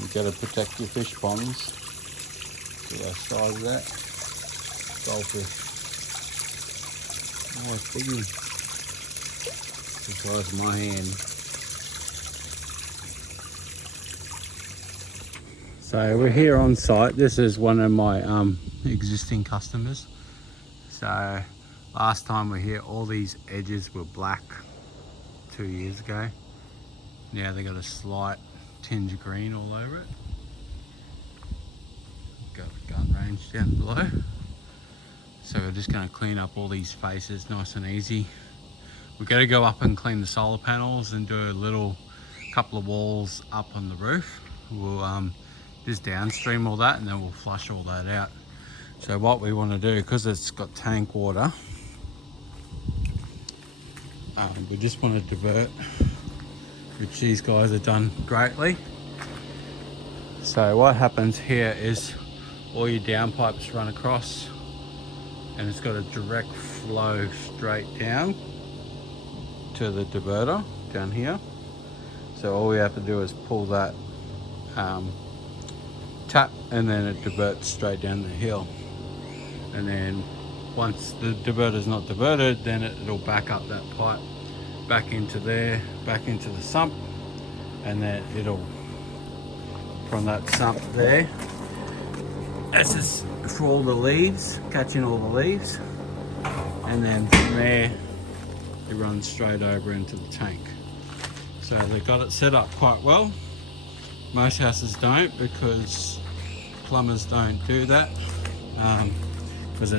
You got to protect your fish ponds. See how size of that? Goldfish. Oh, it's biggie. The size of my hand. So we're here on site. This is one of my existing customers. So last time we were here, all these edges were black 2 years ago. Now they got a slight tinge of green all over it. Got a gun range down below. So we're just going to clean up all these faces nice and easy. We've got to go up and clean the solar panels and do a little couple of walls up on the roof. We'll just downstream all that and then we'll flush all that out. So what we want to do, because it's got tank water, we just want to divert, which these guys have done greatly. So what happens here is all your downpipes run across and it's got a direct flow straight down to the diverter down here. So all we have to do is pull that tap and then it diverts straight down the hill. And then once the diverter's not diverted, then it'll back up that pipe back into there, back into the sump, and then it'll, from that sump there, that's just for all the leaves, catching all the leaves, and then from there it runs straight over into the tank. So they've got it set up quite well. Most houses don't, because plumbers don't do that, because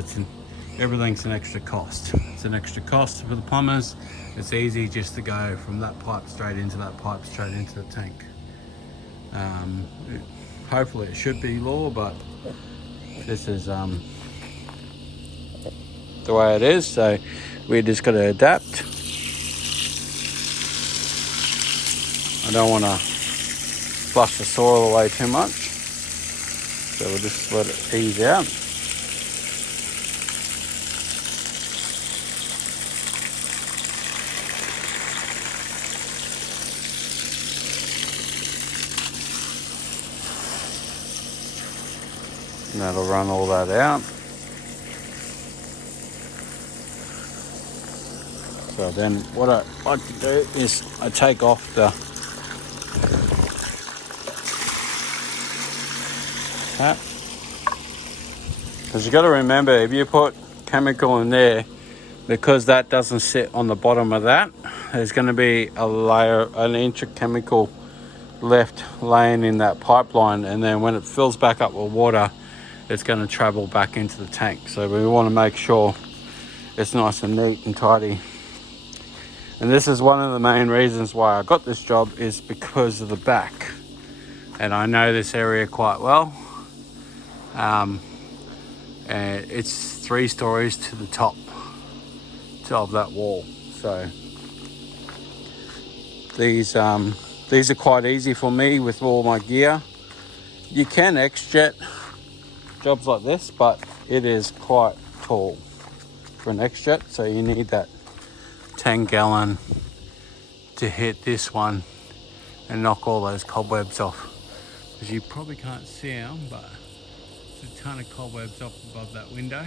everything's an extra cost. It's an extra cost for the plumbers. It's easy just to go from that pipe straight into that pipe, straight into the tank. Hopefully it should be law, but this is the way it is, so we just got to adapt. I don't want to flush the soil away too much, so we'll just let it ease out. And that'll run all that out. So then what I like to do is I take off the tap. Because you got to remember, if you put chemical in there, because that doesn't sit on the bottom of that, there's going to be a layer, an inch of chemical left laying in that pipeline, and then when it fills back up with water, it's going to travel back into the tank. So we want to make sure it's nice and neat and tidy. And this is one of the main reasons why I got this job, is because of the back. And I know this area quite well. And it's 3 stories to the top of that wall. So these are quite easy for me with all my gear. You can X-jet jobs like this, but it is quite tall for an X-jet, so you need that 10 gallon to hit this one and knock all those cobwebs off. Because you probably can't see them, but there's a ton of cobwebs up above that window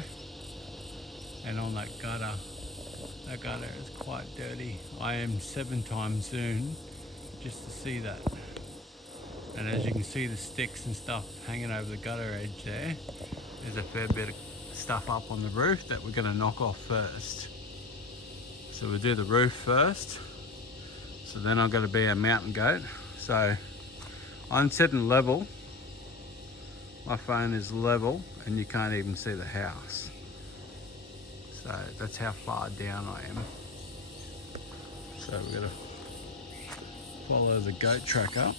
and on that gutter. That gutter is quite dirty. I am 7 times zoom just to see that. And as you can see, the sticks and stuff hanging over the gutter edge there. There's a fair bit of stuff up on the roof that we're going to knock off first. So we'll do the roof first. So then I've got to be a mountain goat. So I'm sitting level. My phone is level and you can't even see the house. So that's how far down I am. So we're going to follow the goat track up.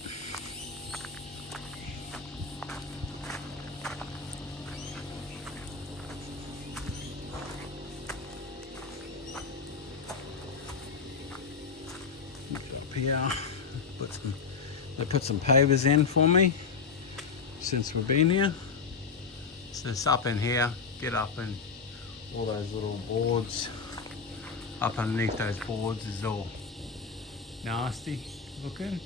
Here, they put some pavers in for me since we've been here. So it's up in here, get up, and all those little boards up underneath those boards is all nasty looking.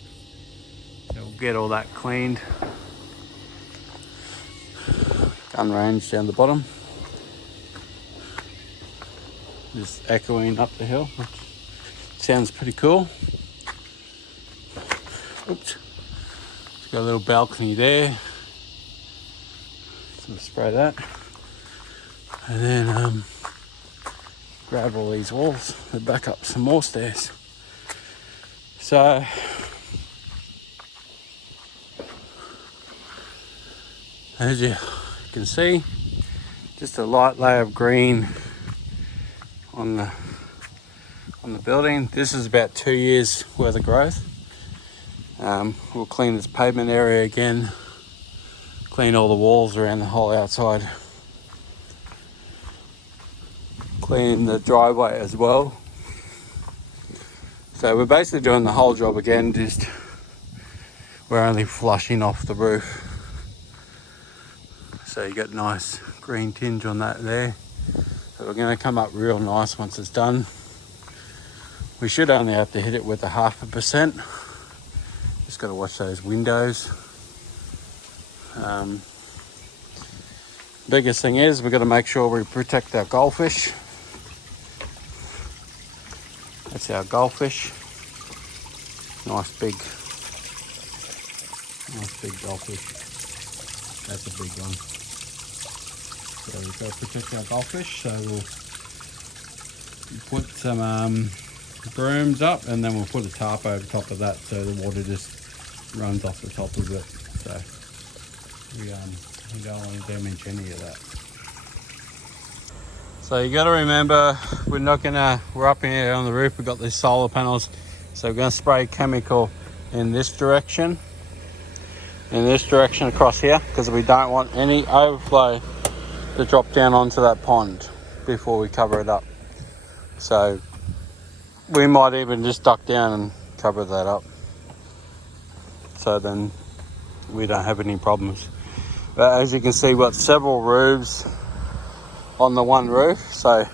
So we'll get all that cleaned. Gun range down the bottom. Just echoing up the hill, which sounds pretty cool. Oops. It's got a little balcony there. So we'll spray that. And then grab all these walls and back up some more stairs. So as you can see, just a light layer of green on the building. This is about 2 years worth of growth. We'll clean this pavement area again, clean all the walls around the whole outside, clean the driveway as well. So we're basically doing the whole job again, just we're only flushing off the roof. So you got nice green tinge on that there. So we're going to come up real nice once it's done. We should only have to hit it with 0.5%. Just got to watch those windows. Biggest thing is we've got to make sure we protect our goldfish. That's our goldfish. Nice big goldfish. That's a big one. So we've got to protect our goldfish. So we'll put some brooms up, and then we'll put a tarp over top of that so the water just runs off the top of it. So we don't want to damage any of that. So you got to remember, we're up in here on the roof, we've got these solar panels, so we're going to spray chemical in this direction across here, because we don't want any overflow to drop down onto that pond before we cover it up. So we might even just duck down and cover that up, so then we don't have any problems. But as you can see, we've got several roofs on the one roof. So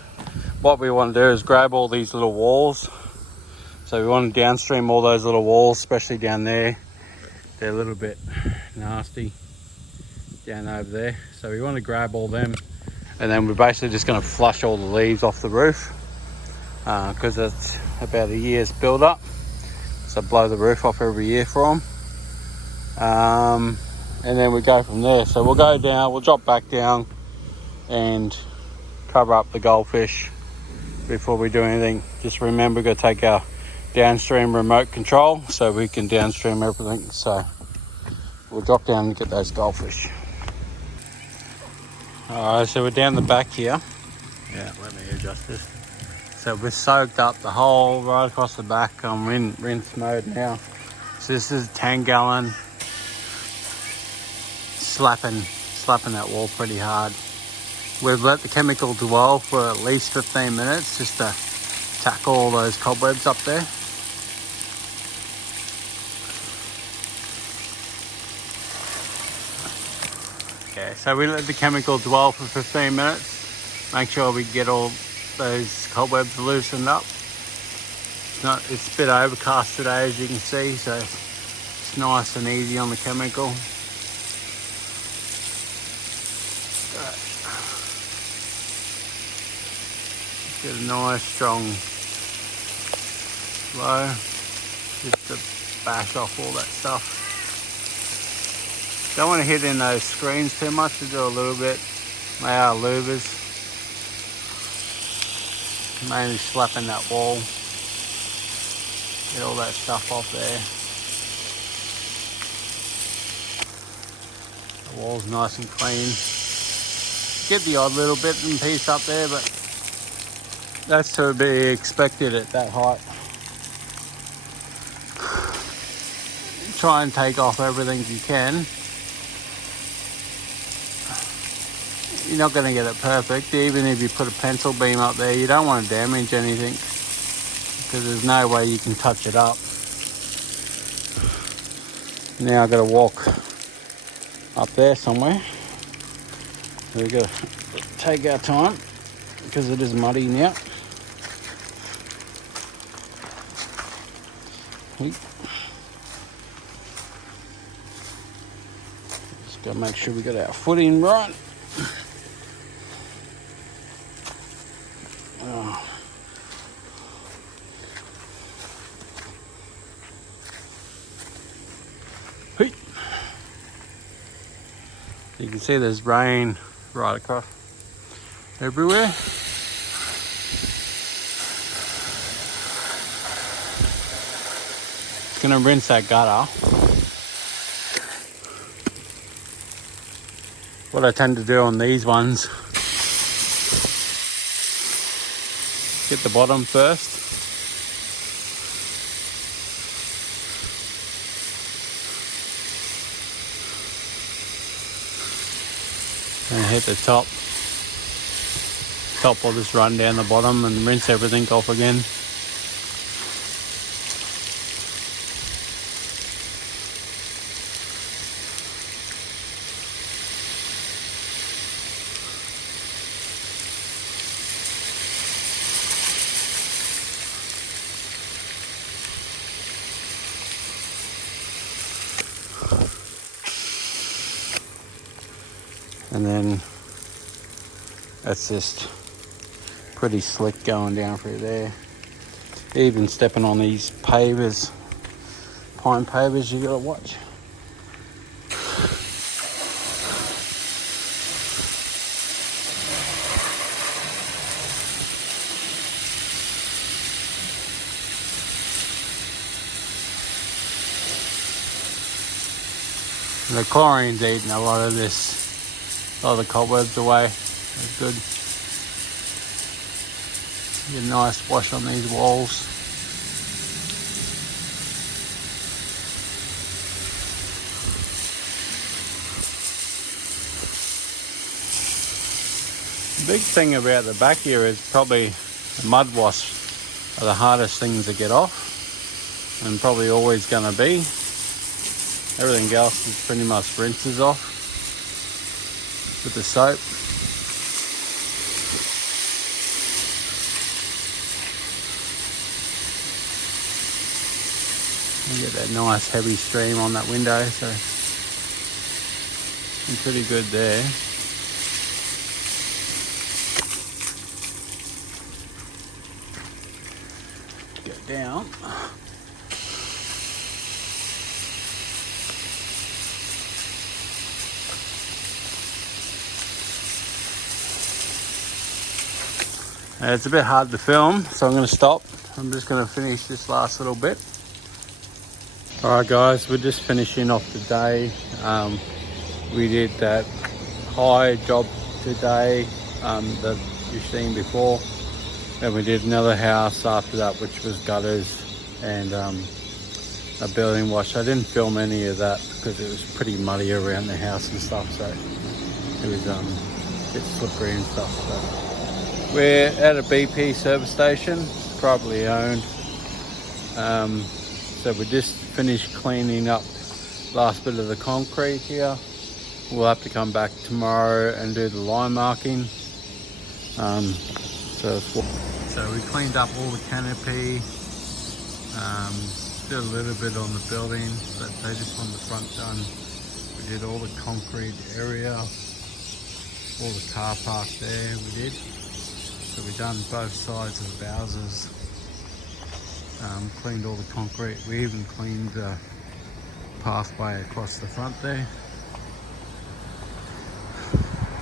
what we want to do is grab all these little walls. So we want to downstream all those little walls, especially down there. They're a little bit nasty down over there. So we want to grab all them, and then we're basically just going to flush all the leaves off the roof, because it's about a year's build up. So blow the roof off every year for them. And then we go from there. So we'll go down, we'll drop back down and cover up the goldfish before we do anything. Just remember, we've got to take our downstream remote control so we can downstream everything. So we'll drop down and get those goldfish. Alright, so we're down the back here. Yeah, let me adjust this. So we're soaked up the whole right across the back. I'm in rinse mode now. So this is 10 gallon. Slapping that wall pretty hard. We've let the chemical dwell for at least 15 minutes just to tackle all those cobwebs up there. Okay, so we let the chemical dwell for 15 minutes. Make sure we get all those cobwebs loosened up. It's a bit overcast today, as you can see, so it's nice and easy on the chemical. Get a nice strong flow just to bash off all that stuff. Don't want to hit in those screens too much, to do a little bit. They are louvers. Mainly slapping that wall. Get all that stuff off there. The wall's nice and clean. Get the odd little bit and piece up there, but that's to be expected at that height. Try and take off everything you can. You're not going to get it perfect. Even if you put a pencil beam up there, you don't want to damage anything, because there's no way you can touch it up. Now I've got to walk up there somewhere. We've got to take our time because it is muddy now. Gotta make sure we got our footing right. Oh. Hey. You can see there's rain right across everywhere. Gonna rinse that gutter. What I tend to do on these ones, get the bottom first. And hit the top. Top will just run down the bottom and rinse everything off again. And then that's just pretty slick going down through there. Even stepping on these pavers, pine pavers, you gotta watch. The chlorine's eating a lot of this. All the cobwebs away. That's good. Get a nice wash on these walls. The big thing about the back here is probably the mud wash are the hardest things to get off, and probably always going to be. Everything else is pretty much rinses off with the soap. You get that nice heavy stream on that window, so I'm pretty good there. Get down. It's a bit hard to film, so I'm going to stop. I'm just going to finish this last little bit. Alright guys, we're just finishing off the day. We did that high job today that you've seen before. Then we did another house after that, which was gutters and a building wash. I didn't film any of that because it was pretty muddy around the house and stuff, so it was a bit slippery and stuff. So we're at a BP service station, privately owned. So we just finished cleaning up last bit of the concrete here. We'll have to come back tomorrow and do the line marking. So we cleaned up all the canopy, did a little bit on the building, but they just want the front done. We did all the concrete area, all the car park there we did. So we done both sides of the Bowsers. Cleaned all the concrete. We even cleaned the pathway across the front there.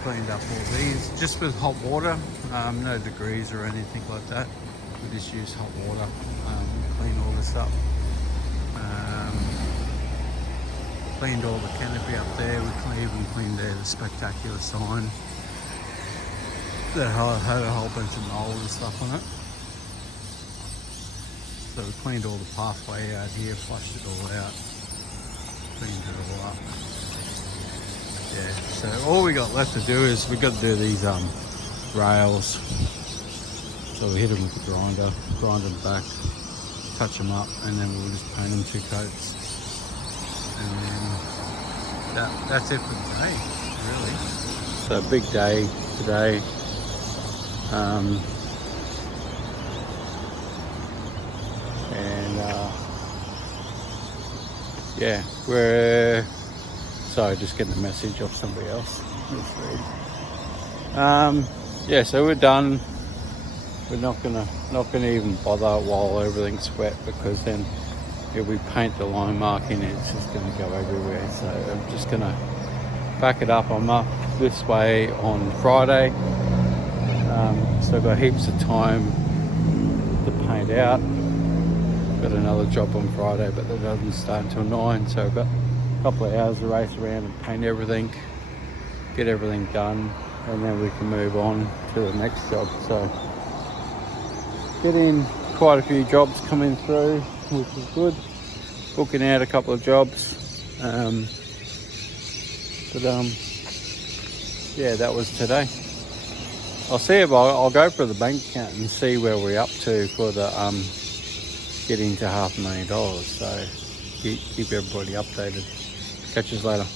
Cleaned up all these just with hot water, no degrees or anything like that. We just use hot water, clean all this up. Cleaned all the canopy up there. We even cleaned the spectacular sign that had a whole bunch of mold and stuff on it. So we cleaned all the pathway out here, flushed it all out, cleaned it all up. Yeah, so all we got left to do is we got to do these rails. So we hit them with the grinder, grind them back, touch them up, and then we'll just paint them 2 coats. And then that's it for the day, really. So a big day today. Yeah, we're Sorry, just getting a message off somebody else. Let's read. Yeah, so we're done. We're not gonna even bother while everything's wet, because then if we paint the line marking, it's just gonna go everywhere. So I'm just gonna back it up. I'm up this way on Friday. So I've got heaps of time to paint out. Got another job on Friday, but that doesn't start until 9, so I've got a couple of hours to race around and paint everything, get everything done, and then we can move on to the next job. So getting quite a few jobs coming through, which is good. Booking out a couple of jobs, yeah, that was today. I'll see if I'll go for the bank account and see where we're up to for the getting to $500,000. So keep everybody updated. Catch you later.